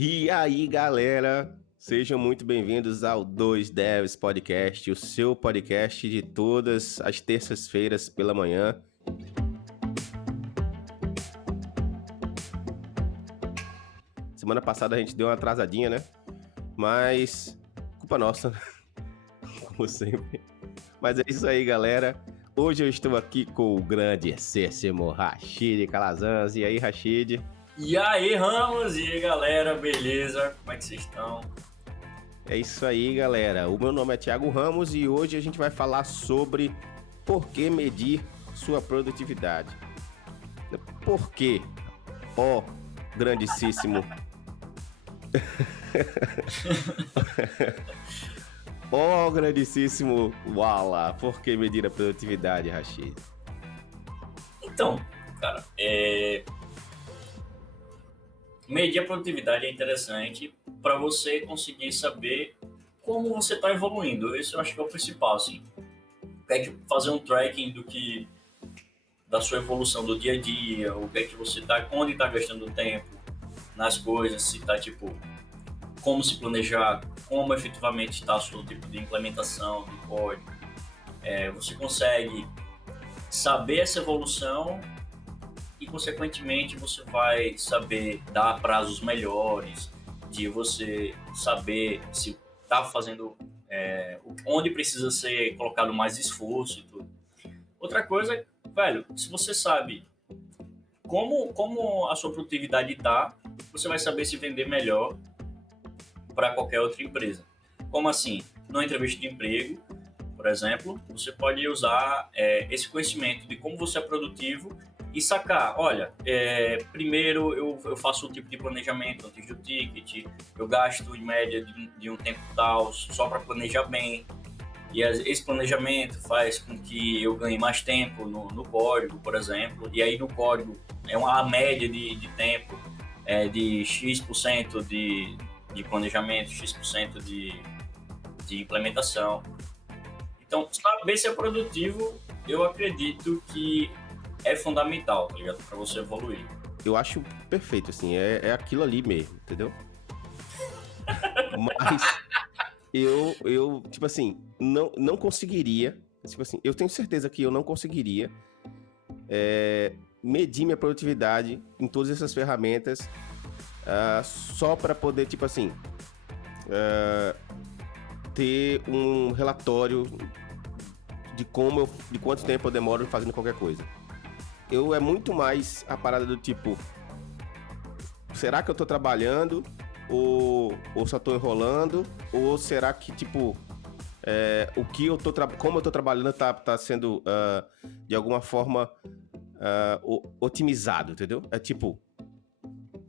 E aí, galera, sejam muito bem-vindos ao 2Devs Podcast, o seu podcast de todas as terças-feiras pela manhã. Semana passada a gente deu uma atrasadinha, né? Mas culpa nossa, como sempre. Mas é isso aí, galera. Hoje eu estou aqui com o grande exércimo Rashid Calazans. E aí, Rashid? E aí, Ramos, e aí, galera, beleza? Como é que vocês estão? É isso aí, galera. O meu nome é Thiago Ramos e hoje a gente vai falar sobre por que medir sua produtividade. Por quê? Ó, grandíssimo. Ó, grandíssimo Wala. Por que medir a produtividade, Rashid? Então, cara, medir a produtividade é interessante para você conseguir saber como você está evoluindo. Isso eu acho que é o principal, assim. Fazer um tracking da sua evolução do dia a dia, o que é que você tá, onde está gastando tempo nas coisas, se tá tipo como se planejar, como efetivamente está o seu tipo de implementação de código. Você consegue saber essa evolução e, consequentemente, você vai saber dar prazos melhores, de você saber se está fazendo, onde precisa ser colocado mais esforço e tudo. Outra coisa, velho, se você sabe como a sua produtividade está, você vai saber se vender melhor para qualquer outra empresa. Como assim? Numa entrevista de emprego, por exemplo, você pode usar esse conhecimento de como você é produtivo e sacar, olha, primeiro eu faço um tipo de planejamento antes do ticket, eu gasto em média de um tempo tal só para planejar bem, e esse planejamento faz com que eu ganhe mais tempo no código, por exemplo, e aí no código é uma média de tempo de X% de planejamento, X% de implementação. Então, saber ser produtivo, eu acredito que é fundamental, tá ligado? Pra você evoluir. Eu acho perfeito, assim, é aquilo ali mesmo, entendeu? Mas eu tipo assim, não conseguiria, tipo assim, eu tenho certeza que eu não conseguiria medir minha produtividade em todas essas ferramentas só para poder, tipo assim, ter um relatório de quanto tempo eu demoro fazendo qualquer coisa. É muito mais a parada do tipo, será que eu tô trabalhando ou só tô enrolando? Ou será que, tipo, o que eu tô como eu tô trabalhando tá sendo de alguma forma otimizado, entendeu? É tipo,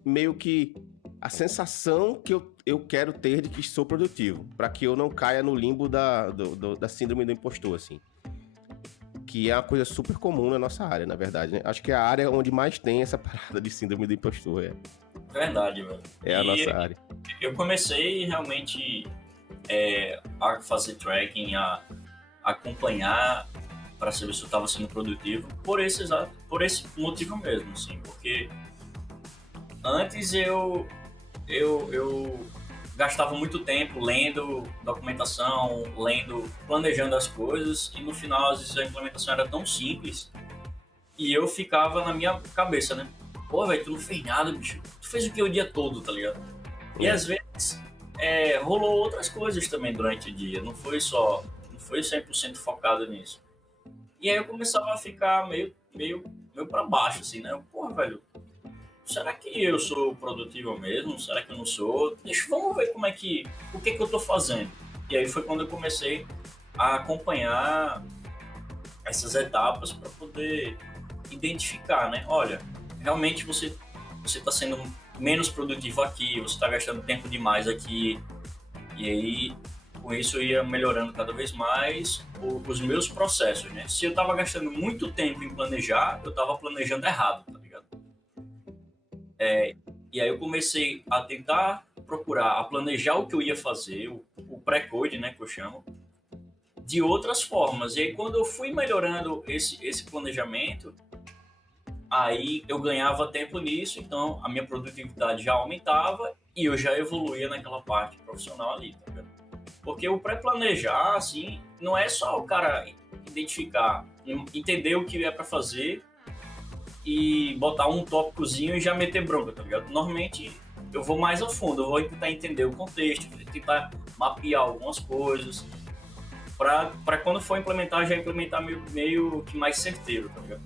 meio que a sensação que eu quero ter de que sou produtivo, para que eu não caia no limbo da síndrome do impostor, assim. Que é uma coisa super comum na nossa área, na verdade, né? Acho que é a área onde mais tem essa parada de síndrome do impostor. Verdade, velho. É a nossa área. Eu comecei realmente a fazer tracking, a acompanhar para saber se eu estava sendo produtivo por esse motivo mesmo, assim, porque antes eu gastava muito tempo lendo documentação, planejando as coisas, e no final às vezes a implementação era tão simples e eu ficava na minha cabeça, né? Pô, velho, tu não fez nada, bicho. Tu fez o que o dia todo, tá ligado? E às vezes rolou outras coisas também durante o dia, não foi 100% focado nisso. E aí eu começava a ficar meio pra baixo, assim, né? Porra, velho, será que eu sou produtivo mesmo? Será que eu não sou? Vamos ver o que eu tô fazendo. E aí foi quando eu comecei a acompanhar essas etapas para poder identificar, né? Olha, realmente você está sendo menos produtivo aqui, você está gastando tempo demais aqui. E aí, com isso, eu ia melhorando cada vez mais os meus processos, né? Se eu estava gastando muito tempo em planejar, eu estava planejando errado, tá ligado? E aí eu comecei a tentar procurar, a planejar o que eu ia fazer, o pré-code, né, que eu chamo, de outras formas. E aí quando eu fui melhorando esse planejamento, aí eu ganhava tempo nisso, então a minha produtividade já aumentava e eu já evoluía naquela parte profissional ali, tá ligado? Porque o pré-planejar, assim, não é só o cara identificar, entender o que é para fazer e botar um tópicozinho e já meter bronca, tá ligado? Normalmente eu vou mais a fundo, eu vou tentar entender o contexto, tentar mapear algumas coisas, para quando for implementar, já implementar meio que mais certeiro, tá ligado?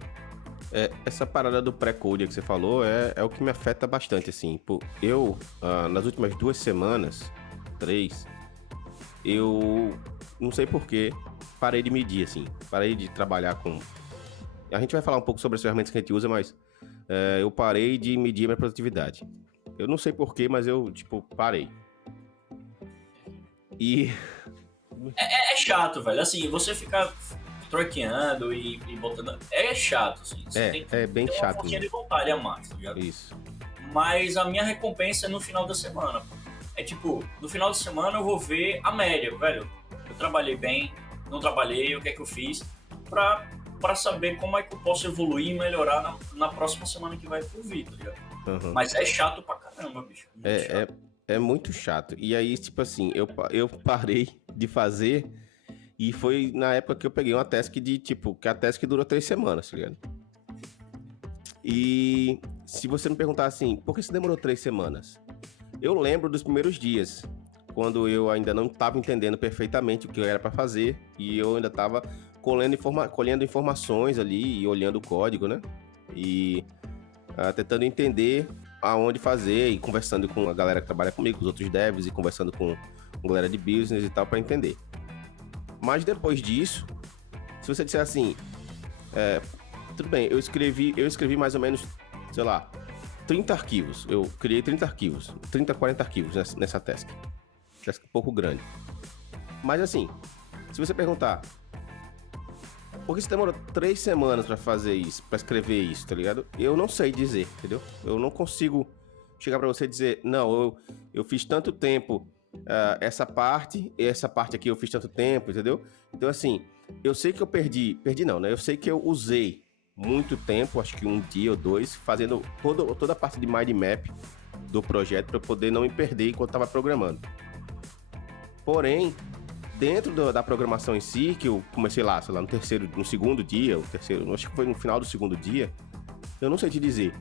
Essa parada do pré-code que você falou é o que me afeta bastante, assim. Pô, eu, nas últimas 2 semanas, 3, eu não sei porquê, parei de medir, assim. Parei de trabalhar com... A gente vai falar um pouco sobre as ferramentas que a gente usa, mas eu parei de medir minha produtividade. Eu não sei porquê, mas eu, tipo, parei. E... É chato, velho. Assim, você ficar troqueando e botando. É chato, assim. Você tem que É bem ter uma chato forcinha mesmo. de vontade a mais, tá ligado? Isso. Mas a minha recompensa é no final da semana. É tipo, no final da semana eu vou ver a média, velho. Eu trabalhei bem, não trabalhei, o que é que eu fiz, pra saber como é que eu posso evoluir e melhorar na próxima semana que vai por vir, tá ligado? Uhum. Mas é chato pra caramba, bicho. Muito chato. É muito chato. E aí, tipo assim, eu parei de fazer e foi na época que eu peguei uma task de, tipo, que a task durou 3 semanas, tá ligado? E se você me perguntar assim, por que isso demorou 3 semanas? Eu lembro dos primeiros dias, quando eu ainda não estava entendendo perfeitamente o que eu era para fazer e eu ainda estava colhendo informações ali e olhando o código, né? E tentando entender aonde fazer e conversando com a galera que trabalha comigo, com os outros devs e conversando com a galera de business e tal para entender. Mas depois disso, se você disser assim, tudo bem, eu escrevi mais ou menos, sei lá, 30 arquivos. Eu criei 30 arquivos, 30, 40 arquivos nessa task. Task um pouco grande. Mas assim, se você perguntar, por que você demorou 3 semanas pra fazer isso, pra escrever isso, tá ligado? Eu não sei dizer, entendeu? Eu não consigo chegar pra você e dizer, não, eu fiz tanto tempo essa parte aqui eu fiz tanto tempo, entendeu? Então assim, eu sei que eu perdi não, né? Eu sei que eu usei muito tempo, acho que 1 dia ou 2, fazendo toda a parte de mind map do projeto para eu poder não me perder enquanto estava programando. Porém, dentro da programação em si, que eu comecei lá, sei lá, no segundo dia, acho que foi no final do segundo dia, eu não sei te dizer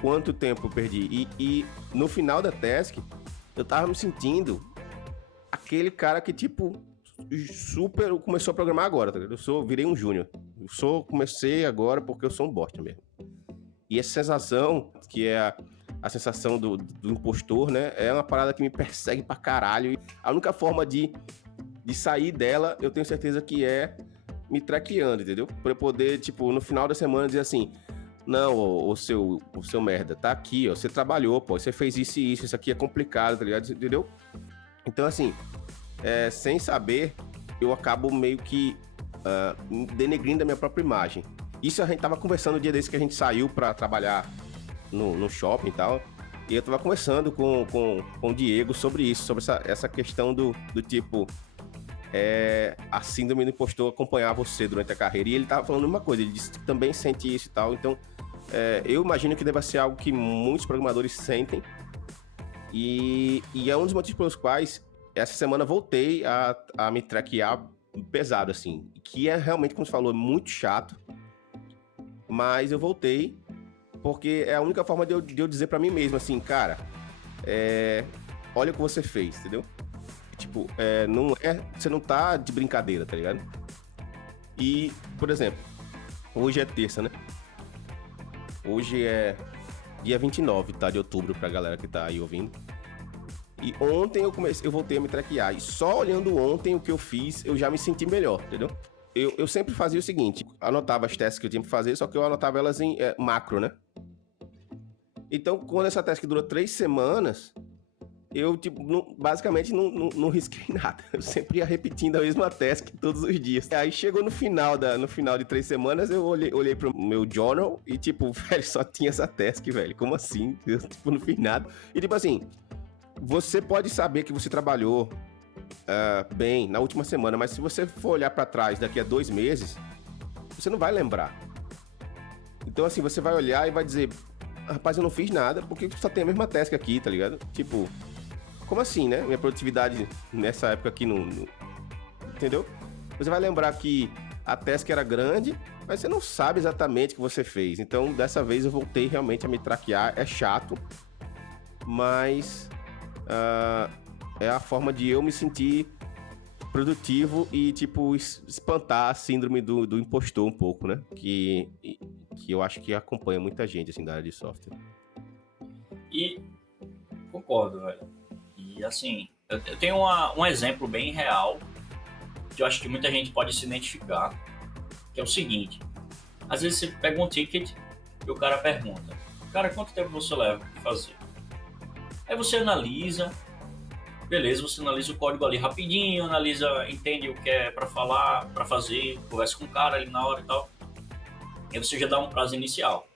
quanto tempo eu perdi. E no final da task, eu tava me sentindo aquele cara que, tipo, super começou a programar agora, tá ligado? Virei um júnior. Comecei agora porque eu sou um bosta mesmo. E essa sensação, que é a sensação do impostor, né? É uma parada que me persegue pra caralho. E a única forma de sair dela, eu tenho certeza que é me traqueando, entendeu? Pra eu poder, tipo, no final da semana dizer assim, não, o seu merda, tá aqui, ó, você trabalhou, pô, você fez isso aqui é complicado, tá ligado? Entendeu? Então, assim, sem saber, eu acabo meio que denegrindo a minha própria imagem. Isso a gente tava conversando o dia desse que a gente saiu pra trabalhar no shopping e tal, e eu tava conversando com o Diego sobre isso, sobre essa questão do tipo, a síndrome do impostor acompanhar você durante a carreira, e ele tava falando uma coisa, ele disse que também sente isso e tal, então eu imagino que deva ser algo que muitos programadores sentem, e é um dos motivos pelos quais essa semana voltei a me traquear pesado, assim, que é realmente, como você falou, muito chato, mas eu voltei porque é a única forma de eu dizer pra mim mesmo, assim, cara, olha o que você fez, entendeu? Tipo, você não tá de brincadeira, tá ligado? E, por exemplo, hoje é terça, né? Hoje é dia 29, tá, de outubro, pra galera que tá aí ouvindo. E ontem eu voltei a me traquear. E só olhando ontem o que eu fiz, eu já me senti melhor, entendeu? Eu sempre fazia o seguinte, anotava as tasks que eu tinha que fazer, só que eu anotava elas em macro, né? Então, quando essa task durou 3 semanas, eu, tipo, basicamente não risquei nada. Eu sempre ia repetindo a mesma task todos os dias. Aí chegou no final de 3 semanas, eu olhei pro meu journal e, tipo, velho, só tinha essa task, velho. Como assim? Eu, tipo, não fiz nada. E, tipo assim, você pode saber que você trabalhou bem na última semana, mas se você for olhar pra trás daqui a 2 meses, você não vai lembrar. Então, assim, você vai olhar e vai dizer, rapaz, eu não fiz nada, porque só tem a mesma task aqui, tá ligado? Tipo, como assim, né? Minha produtividade nessa época aqui entendeu? Você vai lembrar que a task era grande, mas você não sabe exatamente o que você fez. Então, dessa vez eu voltei realmente a me traquear. É chato, mas é a forma de eu me sentir produtivo e, tipo, espantar a síndrome do impostor um pouco, né? Que eu acho que acompanha muita gente, assim, da área de software. E concordo, velho. E, assim, eu tenho um exemplo bem real que eu acho que muita gente pode se identificar, que é o seguinte. Às vezes você pega um ticket e o cara pergunta, cara, quanto tempo você leva pra fazer? Aí você analisa, beleza, você analisa o código ali rapidinho, entende o que é pra falar, pra fazer, conversa com o cara ali na hora e tal. Aí você já dá um prazo inicial.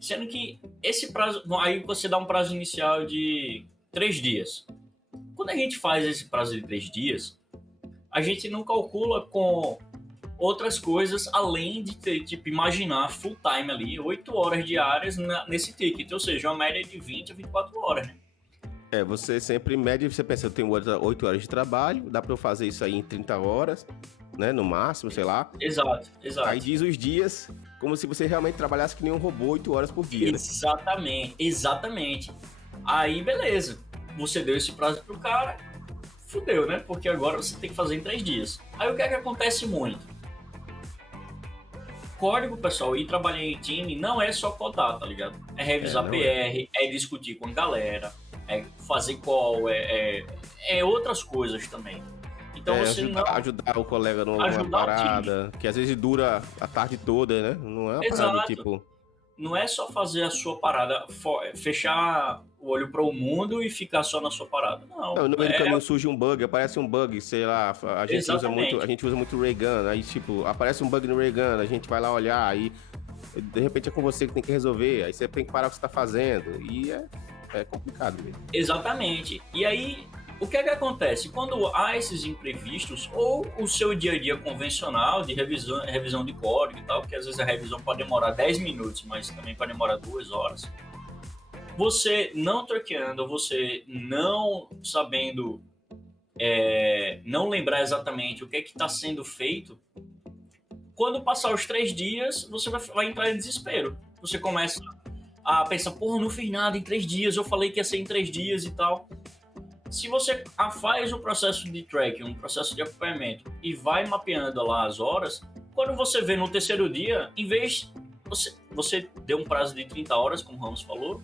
Sendo que esse prazo, aí você dá um prazo inicial de 3 dias. Quando a gente faz esse prazo de 3 dias, a gente não calcula com outras coisas além de ter, tipo, imaginar full time ali, 8 horas diárias nesse ticket, ou seja, uma média de 20 a 24 horas, né? Você sempre mede, você pensa, eu tenho 8 horas de trabalho, dá pra eu fazer isso aí em 30 horas, né, no máximo, sei lá. Exato. Aí diz os dias, como se você realmente trabalhasse que nem um robô 8 horas por dia, né? Exatamente. Aí, beleza. Você deu esse prazo pro cara, fudeu, né? Porque agora você tem que fazer em 3 dias. Aí o que é que acontece muito? Código, pessoal, e trabalhar em time não é só codar, tá ligado? É revisar PR, é discutir com a galera, é fazer call, é outras coisas também. Então você ajudar o colega numa parada, que às vezes dura a tarde toda, né? Não é uma parada tipo... Não é só fazer a sua parada, fechar o olho para o mundo e ficar só na sua parada. Não, no meio do caminho surge um bug, aparece um bug, sei lá, a gente usa muito Ray Gun, aí tipo, aparece um bug no Ray Gun, a gente vai lá olhar, aí de repente é com você que tem que resolver, aí você tem que parar o que você tá fazendo, e é complicado mesmo. Exatamente. E aí, o que é que acontece? Quando há esses imprevistos, ou o seu dia a dia convencional de revisão de código e tal, porque às vezes a revisão pode demorar 10 minutos, mas também pode demorar 2 horas. Você não traqueando, você não sabendo, não lembrar exatamente o que é que está sendo feito, quando passar os 3 dias, você vai entrar em desespero. Você começa a pensar, porra, não fiz nada em 3 dias, eu falei que ia ser em 3 dias e tal. Se você faz um processo de tracking, um processo de acompanhamento e vai mapeando lá as horas, quando você vê no terceiro dia, em vez você deu um prazo de 30 horas, como o Ramos falou,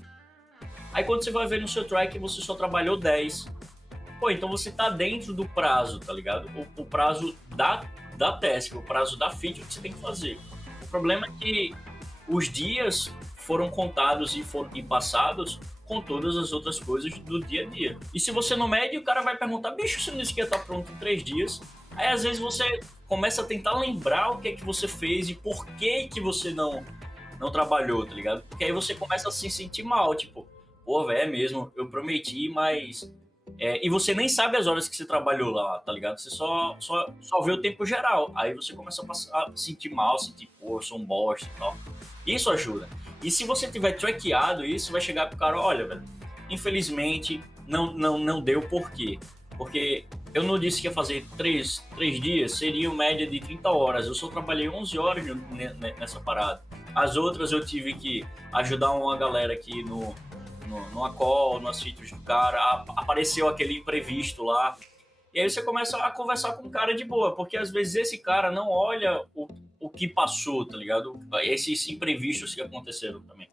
aí quando você vai ver no seu track, você só trabalhou 10. Pô, então você tá dentro do prazo, tá ligado? O prazo da task, o prazo da feature que você tem que fazer. O problema é que os dias foram contados e passados com todas as outras coisas do dia a dia. E se você não mede, o cara vai perguntar, bicho, você não disse que ia estar pronto em 3 dias? Aí às vezes você começa a tentar lembrar o que é que você fez e por que que você não trabalhou, tá ligado? Porque aí você começa a se sentir mal, tipo, pô, velho, é mesmo, eu prometi, mas... e você nem sabe as horas que você trabalhou lá, tá ligado? Você só vê o tempo geral. Aí você começa a sentir mal, sentir, pô, eu sou um bosta e tal. Isso ajuda. E se você tiver trackeado isso, vai chegar pro cara, olha, velho, infelizmente não deu. Por quê? Porque eu não disse que ia fazer 3 dias, seria uma média de 30 horas. Eu só trabalhei 11 horas nessa parada. As outras eu tive que ajudar uma galera aqui numa call, nas features do cara, apareceu aquele imprevisto lá. E aí você começa a conversar com o cara de boa, porque às vezes esse cara não olha o que passou, tá ligado? Esses imprevistos que aconteceram também.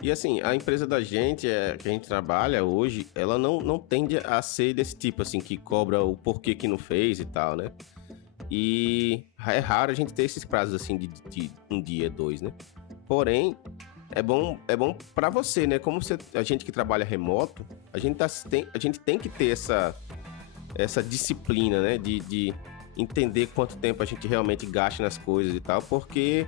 E assim, a empresa da gente, que a gente trabalha hoje, ela não tende a ser desse tipo, assim, que cobra o porquê que não fez e tal, né? E é raro a gente ter esses prazos, assim, de 1 dia, 2, né? Porém, é bom para você, né? Como a gente que trabalha remoto, a gente tem que ter essa disciplina, né? De entender quanto tempo a gente realmente gasta nas coisas e tal, porque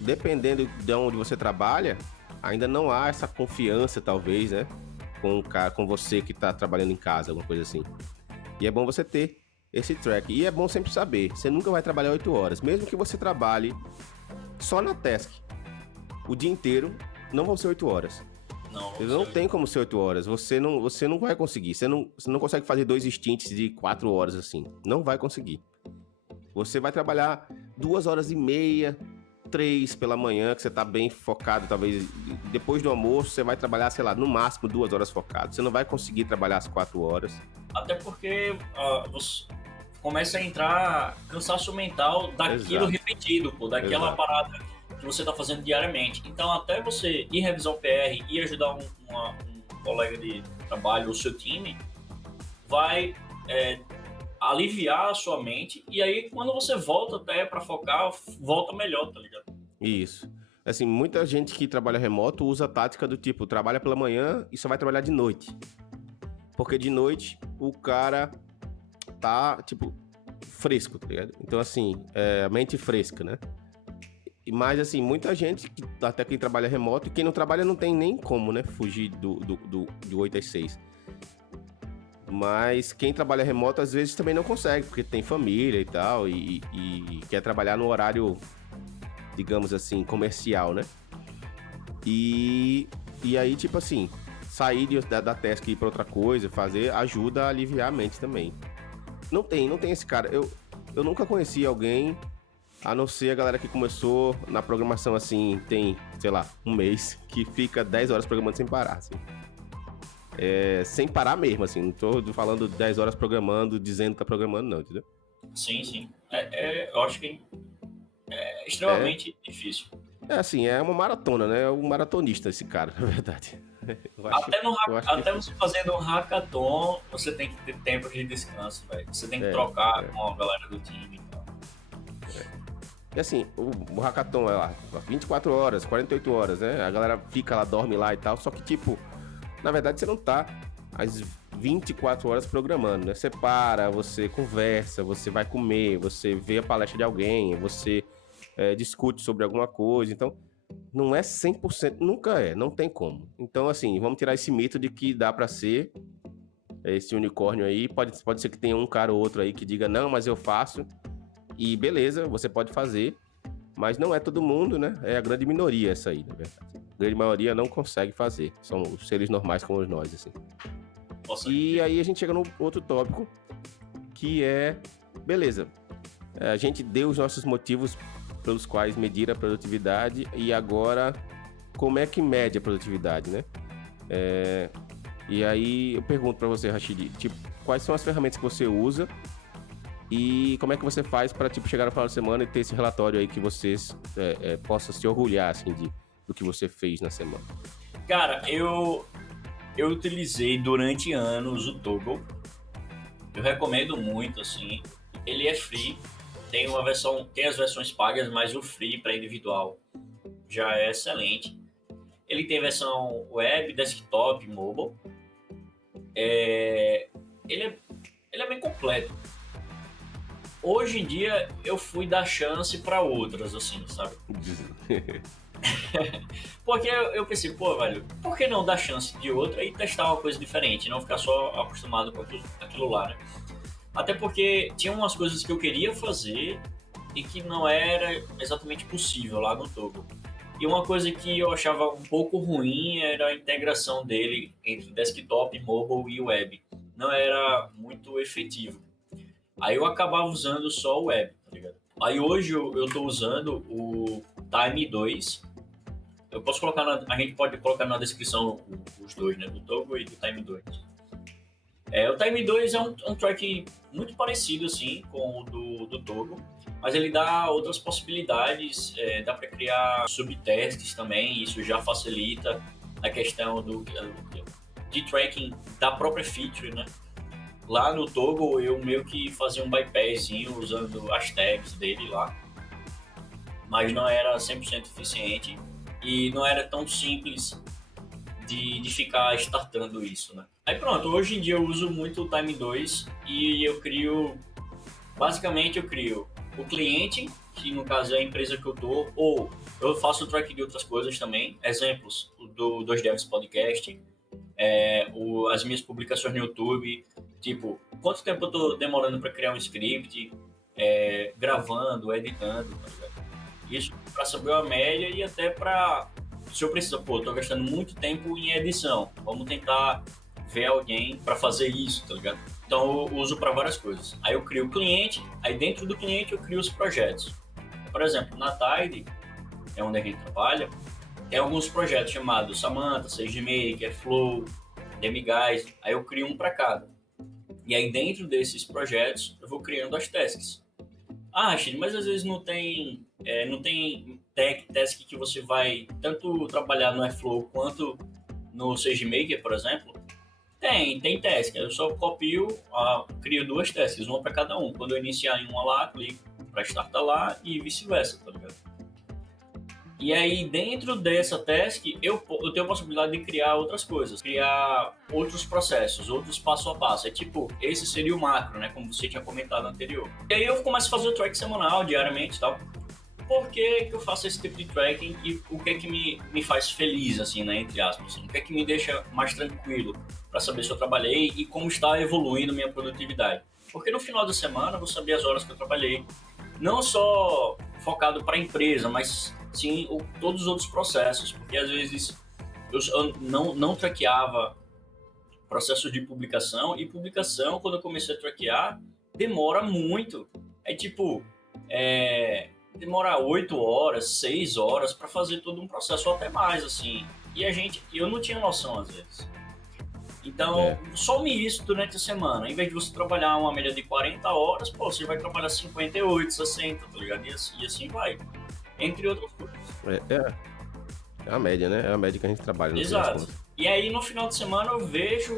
dependendo de onde você trabalha, ainda não há essa confiança, talvez, né? Com você que tá trabalhando em casa, alguma coisa assim. E é bom você ter esse track. E é bom sempre saber, você nunca vai trabalhar 8 horas, mesmo que você trabalhe só na task. o dia inteiro, não vão ser 8 horas. Não tem como ser 8 horas. Você não vai conseguir. Você não consegue fazer 2 stints de 4 horas assim. Não vai conseguir. Você vai trabalhar 2h30, 3 pela manhã, que você tá bem focado. Talvez depois do almoço, você vai trabalhar, sei lá, no máximo 2 horas focado. Você não vai conseguir trabalhar as 4 horas. Até porque você começa a entrar cansaço mental daquilo repetido, pô, daquela parada que você tá fazendo diariamente. Então, até você ir revisar o PR e ajudar um colega de trabalho, o seu time, vai aliviar a sua mente. E aí, quando você volta até pra focar, volta melhor, tá ligado? Isso. Assim, muita gente que trabalha remoto usa a tática do tipo, trabalha pela manhã e só vai trabalhar de noite. Porque de noite o cara tá, tipo, fresco, tá ligado? Então, assim, mente fresca, né? Mas, assim, muita gente, até quem trabalha remoto, e quem não trabalha não tem nem como, né? Fugir de 8 às 6. Mas quem trabalha remoto, às vezes, também não consegue, porque tem família e tal, e quer trabalhar no horário, digamos assim, comercial, né? E aí, tipo assim, sair da task e ir pra outra coisa, fazer, ajuda a aliviar a mente também. Não tem esse cara. Eu nunca conheci alguém, a não ser a galera que começou na programação assim, tem, sei lá, um mês, que fica 10 horas programando sem parar, assim. Sem parar mesmo, assim. Não tô falando 10 horas programando, dizendo que tá programando, não, entendeu? Sim. Eu acho que é extremamente difícil. Assim, é uma maratona, né? É um maratonista esse cara, na verdade. Até você fazendo um hackathon, você tem que ter tempo de descanso, velho. Você tem que trocar com a galera do time e tal. E assim, o hackathon é lá, 24 horas, 48 horas, né? A galera fica lá, dorme lá e tal. Só que, tipo, na verdade você não tá às 24 horas programando, né? Você para, você conversa, você vai comer, você vê a palestra de alguém, você discute sobre alguma coisa. Então, não é 100%, nunca não tem como. Então, assim, vamos tirar esse mito de que dá pra ser esse unicórnio aí. Pode ser que tenha um cara ou outro aí que diga, não, mas eu faço. E beleza, você pode fazer, mas não é todo mundo, né? É a grande minoria essa aí, na verdade. A grande maioria não consegue fazer. São os seres normais como nós, assim. E aí a gente chega no outro tópico, que é, beleza, a gente deu os nossos motivos pelos quais medir a produtividade, e agora, como é que mede a produtividade, né? E aí eu pergunto para você, Rashid, tipo, quais são as ferramentas que você usa e como é que você faz para tipo, chegar no final de semana e ter esse relatório aí que vocês possam se orgulhar assim, do que você fez na semana? Cara, eu utilizei durante anos o Toggle. Eu recomendo muito, assim. Ele é free. Tem as versões pagas, mas o free para individual já é excelente. Ele tem versão web, desktop, mobile. Ele é bem completo. Hoje em dia eu fui dar chance para outras, assim, sabe? Porque eu pensei, pô, velho, por que não dar chance de outra e testar uma coisa diferente, não ficar só acostumado com aquilo lá, né? Até porque tinha umas coisas que eu queria fazer e que não era exatamente possível lá no Toggle. E uma coisa que eu achava um pouco ruim era a integração dele entre desktop, mobile e web. Não era muito efetivo. Aí eu acabava usando só o web, tá ligado? Aí hoje eu tô usando o Time 2. Eu posso colocar a gente pode colocar na descrição os dois, né? Do Toggle e do Time 2. O Time 2 é um track muito parecido, assim, com o do Toggle, mas ele dá outras possibilidades, dá para criar subtasks também, isso já facilita a questão de tracking da própria feature, né? Lá no Toggle eu meio que fazia um bypassinho usando as tags dele lá, mas não era 100% eficiente e não era tão simples de ficar startando isso, né? Aí pronto, hoje em dia eu uso muito o Time 2 e basicamente eu crio o cliente, que no caso é a empresa que eu tô, ou eu faço o track de outras coisas também, exemplos do 2Devs Podcast, as minhas publicações no YouTube, tipo, quanto tempo eu tô demorando para criar um script, gravando, editando, tá ligado? Isso para saber a média e até para se eu precisar, pô, eu tô gastando muito tempo em edição, vamos tentar ver alguém para fazer isso, tá ligado? Então eu uso para várias coisas. Aí eu crio o cliente, aí dentro do cliente eu crio os projetos. Por exemplo, na Tide, é onde a gente trabalha, tem alguns projetos chamados Samantha, SageMaker, Flow, Demiguys, aí eu crio um para cada. E aí dentro desses projetos eu vou criando as tasks. Ah, Chile, mas às vezes não tem task que você vai tanto trabalhar no Airflow quanto no SageMaker, por exemplo. Tem task. Eu só copio, crio duas tasks, uma para cada um. Quando eu iniciar em uma lá, clico para startar lá e vice-versa, tá ligado? E aí, dentro dessa task, eu tenho a possibilidade de criar outras coisas, criar outros processos, outros passo a passo. É tipo, esse seria o macro, né? Como você tinha comentado anterior. E aí eu começo a fazer o track semanal, diariamente e tal. Por que eu faço esse tipo de tracking e o que é que me faz feliz, assim, né? Entre aspas. Assim, o que é que me deixa mais tranquilo para saber se eu trabalhei e como está evoluindo minha produtividade. Porque no final da semana eu vou saber as horas que eu trabalhei. Não só focado para a empresa, mas sim todos os outros processos, porque às vezes eu não traqueava processo de publicação, e publicação, quando eu comecei a traquear, demora muito. É tipo, demora 8 horas, 6 horas para fazer todo um processo, ou até mais, assim. E eu não tinha noção às vezes. Então, some isso durante a semana. Em vez de você trabalhar uma média de 40 horas, pô, você vai trabalhar 58, 60, tá ligado? E assim vai. Entre outras coisas. É a média, né? É a média que a gente trabalha. Exato. E aí, no final de semana, eu vejo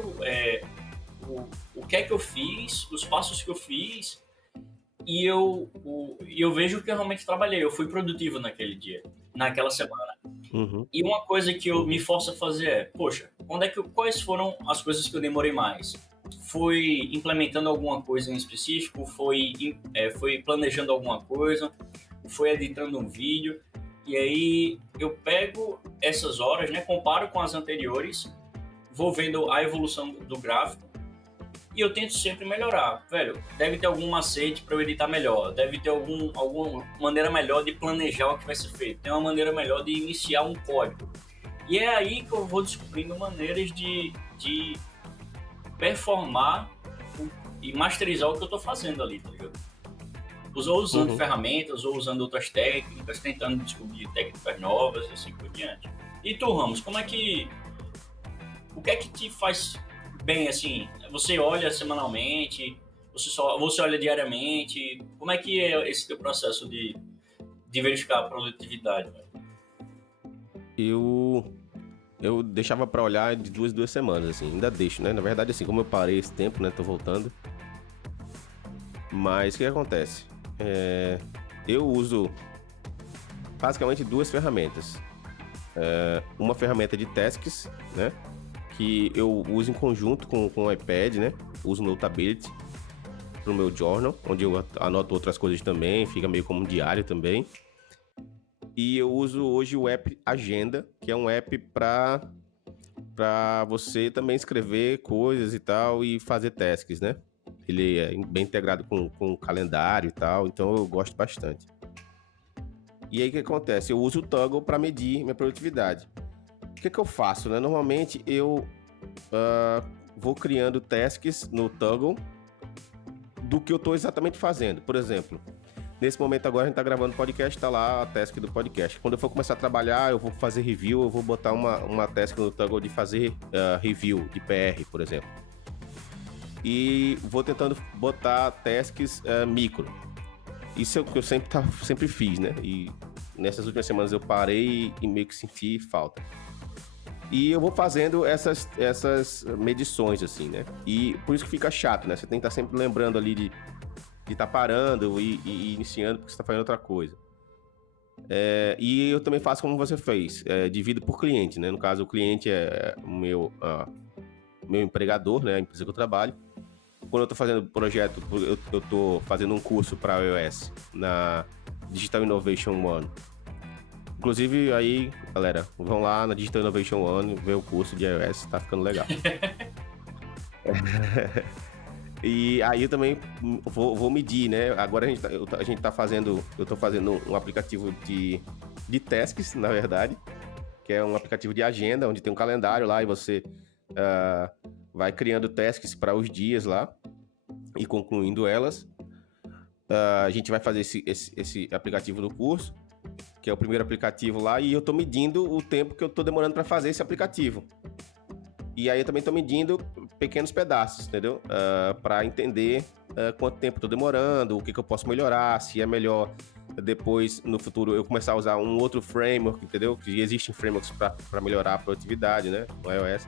o que é que eu fiz, os passos que eu fiz, e eu vejo o que eu realmente trabalhei. Eu fui produtivo naquele dia, naquela semana. Uhum. E uma coisa que eu me forço a fazer é, poxa, quais foram as coisas que eu demorei mais? Foi implementando alguma coisa em específico? Foi planejando alguma coisa? Foi editando um vídeo? E aí eu pego essas horas, né, comparo com as anteriores, vou vendo a evolução do gráfico e eu tento sempre melhorar. Velho, deve ter algum macete para eu editar melhor, deve ter alguma maneira melhor de planejar o que vai ser feito, tem uma maneira melhor de iniciar um código. E é aí que eu vou descobrindo maneiras de performar e masterizar o que eu tô fazendo ali, tá ligado? Ou usando ferramentas, ou usando outras técnicas, tentando descobrir técnicas novas e assim por diante. E tu, Ramos, o que é que te faz bem, assim? Você olha semanalmente, você olha diariamente? Como é que é esse teu processo de verificar a produtividade? Eu deixava pra olhar de 2 semanas, assim. Ainda deixo, né? Na verdade, assim, como eu parei esse tempo, né? Tô voltando. Mas o que acontece? Eu uso basicamente 2 ferramentas. Uma ferramenta de tasks, né? Que eu uso em conjunto com o iPad, né? Uso Notability pro meu journal, onde eu anoto outras coisas também, fica meio como um diário também. E eu uso hoje o app Agenda, que é um app para você também escrever coisas e tal e fazer tasks, né? Ele é bem integrado com o calendário e tal, então eu gosto bastante. E aí o que acontece? Eu uso o Toggle para medir minha produtividade. O que eu faço, né? Normalmente eu vou criando tasks no Toggle do que eu estou exatamente fazendo. Por exemplo, nesse momento agora a gente está gravando podcast, tá lá a task do podcast. Quando eu for começar a trabalhar, eu vou fazer review, eu vou botar uma task no Toggle de fazer review de PR, por exemplo. E vou tentando botar tasks micro. Isso é o que eu sempre fiz, né? E nessas últimas semanas eu parei e meio que senti falta. E eu vou fazendo essas medições, assim, né? E por isso que fica chato, né? Você tem que estar sempre lembrando ali de estar parando e iniciando porque você está fazendo outra coisa. E eu também faço como você fez, divido por cliente, né? No caso, o cliente é o meu empregador, né? A empresa que eu trabalho. Quando eu estou fazendo projeto, eu estou fazendo um curso para iOS na Digital Innovation One. Inclusive, aí, galera, vão lá na Digital Innovation One ver o curso de iOS, tá ficando legal. E aí eu também vou medir, né? Agora a gente tá fazendo, eu tô fazendo um aplicativo de tasks, na verdade, que é um aplicativo de agenda, onde tem um calendário lá e você vai criando tasks para os dias lá e concluindo elas. A gente vai fazer esse aplicativo no curso, que é o primeiro aplicativo lá, e eu tô medindo o tempo que eu tô demorando para fazer esse aplicativo. E aí eu também tô medindo pequenos pedaços, entendeu? Para entender quanto tempo eu tô demorando, o que eu posso melhorar, se é melhor depois, no futuro, eu começar a usar um outro framework, entendeu? Que existem frameworks para melhorar a produtividade, né? No iOS.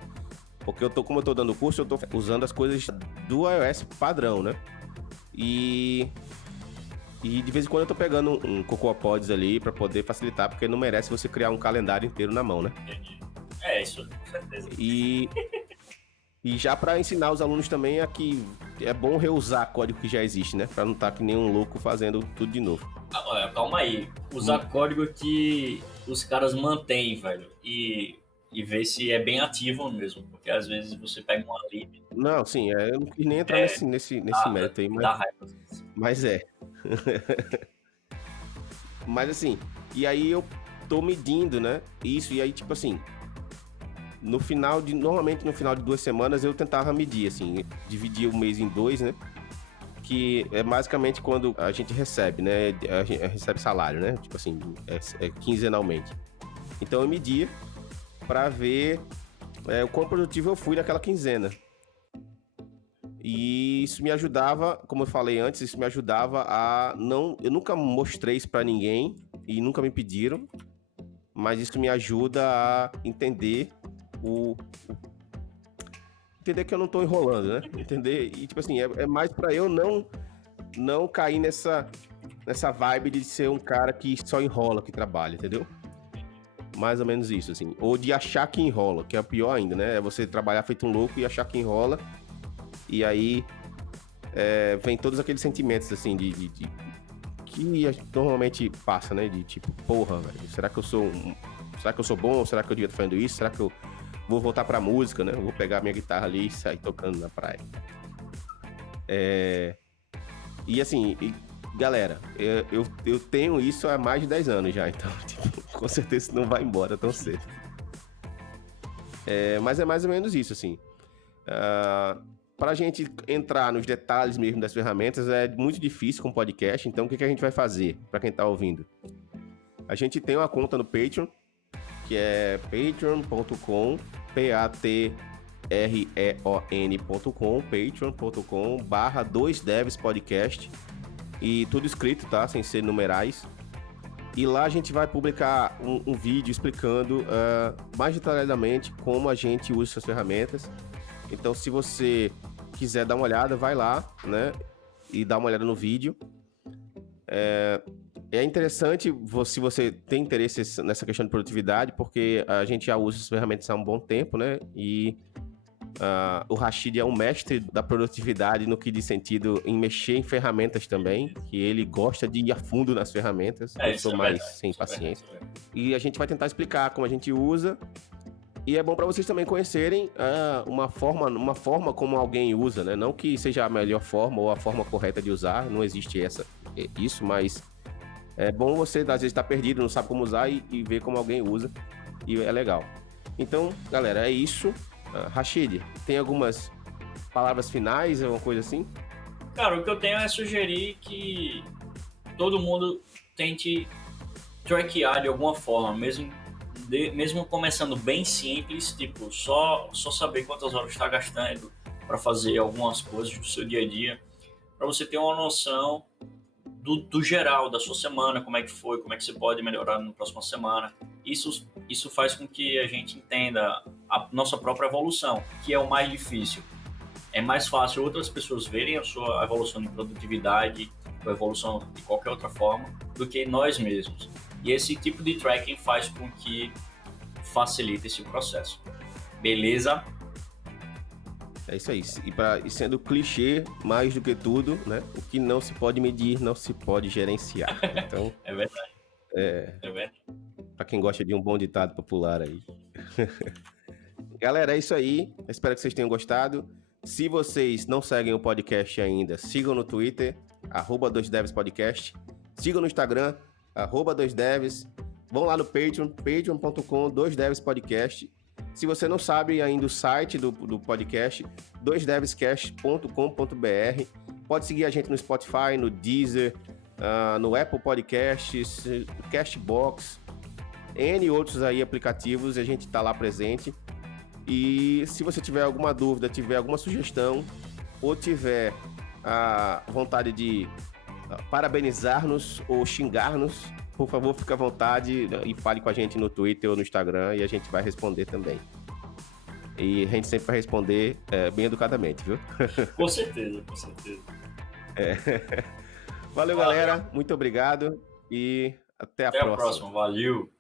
Porque como eu tô dando curso, eu tô usando as coisas do iOS padrão, né? E de vez em quando eu tô pegando um CocoaPods ali para poder facilitar, porque não merece você criar um calendário inteiro na mão, né? Entendi. Isso, com certeza. E já para ensinar os alunos também é que é bom reusar código que já existe, né? Para não estar que nem um louco fazendo tudo de novo. Olha, calma aí. Usar código que os caras mantêm, velho. E ver se é bem ativo mesmo. Porque às vezes você pega uma lib. Não, sim, eu não quis nem entrar nesse mérito aí, Dá raiva. mas é. Mas assim, e aí eu tô medindo, né? Isso, e aí, tipo assim, normalmente no final de 2 semanas eu tentava medir, assim, dividir o mês em 2, né? Que é basicamente quando a gente recebe, né? A gente recebe salário, né? Tipo assim, é quinzenalmente. Então eu media para ver o quão produtivo eu fui naquela quinzena. E isso me ajudava, como eu falei antes, isso me ajudava a não... Eu nunca mostrei isso para ninguém e nunca me pediram, mas isso me ajuda a entender entender que eu não tô enrolando, né? Entender, e tipo assim, é mais pra eu não cair nessa vibe de ser um cara que só enrola, que trabalha, entendeu? Mais ou menos isso, assim. Ou de achar que enrola, que é o pior ainda, né? É você trabalhar feito um louco e achar que enrola, e aí vem todos aqueles sentimentos, assim, que a gente normalmente passa, né? De tipo, porra, velho, será que eu sou bom? Será que eu devia estar fazendo isso? Será que eu vou voltar pra música, né? Eu vou pegar minha guitarra ali e sair tocando na praia. E assim, galera, eu tenho isso há mais de 10 anos já, então tipo, com certeza isso não vai embora tão cedo. Mas é mais ou menos isso, assim. Pra gente entrar nos detalhes mesmo das ferramentas é muito difícil com podcast, então o que a gente vai fazer pra quem tá ouvindo? A gente tem uma conta no Patreon, que é patreon.com, patreon.com, patreon.com/2devspodcast, e tudo escrito, tá? Sem ser numerais. E lá a gente vai publicar um vídeo explicando mais detalhadamente como a gente usa essas ferramentas. Então, se você quiser dar uma olhada, vai lá, né? E dá uma olhada no vídeo. É interessante se você tem interesse nessa questão de produtividade, porque a gente já usa essas ferramentas há um bom tempo, né? E o Rashid é um mestre da produtividade no que diz sentido em mexer em ferramentas também, que ele gosta de ir a fundo nas ferramentas. Eu sou mais sem paciência. E a gente vai tentar explicar como a gente usa. E é bom para vocês também conhecerem uma forma como alguém usa, né? Não que seja a melhor forma ou a forma correta de usar, não existe isso, mas é bom você, às vezes, estar perdido, não sabe como usar e ver como alguém usa, e é legal. Então, galera, é isso. Rashid, tem algumas palavras finais, alguma coisa assim? Cara, o que eu tenho é sugerir que todo mundo tente trackear de alguma forma, mesmo começando bem simples, tipo, só saber quantas horas está gastando para fazer algumas coisas do seu dia a dia, para você ter uma noção do geral da sua semana, como é que foi, como é que você pode melhorar na próxima semana. Isso faz com que a gente entenda a nossa própria evolução, que é o mais difícil. É mais fácil outras pessoas verem a sua evolução de produtividade, ou evolução de qualquer outra forma, do que nós mesmos. E esse tipo de tracking faz com que facilite esse processo. Beleza? É isso aí. E sendo clichê, mais do que tudo, né? O que não se pode medir, não se pode gerenciar. Então, é verdade. É verdade. Pra quem gosta de um bom ditado popular aí. Galera, é isso aí. Espero que vocês tenham gostado. Se vocês não seguem o podcast ainda, sigam no Twitter, @2devspodcast. Sigam no Instagram, @2devs. Vão lá no Patreon, patreon.com/2devspodcast. Se você não sabe ainda o site do podcast, 2devscast.com.br. Pode seguir a gente no Spotify, no Deezer, no Apple Podcasts, Castbox, N outros aí aplicativos, a gente está lá presente. E se você tiver alguma dúvida, tiver alguma sugestão, ou tiver a vontade de parabenizar-nos ou xingar-nos, por favor, fique à vontade e fale com a gente no Twitter ou no Instagram e a gente vai responder também. E a gente sempre vai responder bem educadamente, viu? Com certeza, com certeza. Valeu, galera. Muito obrigado e até a próxima. Valeu.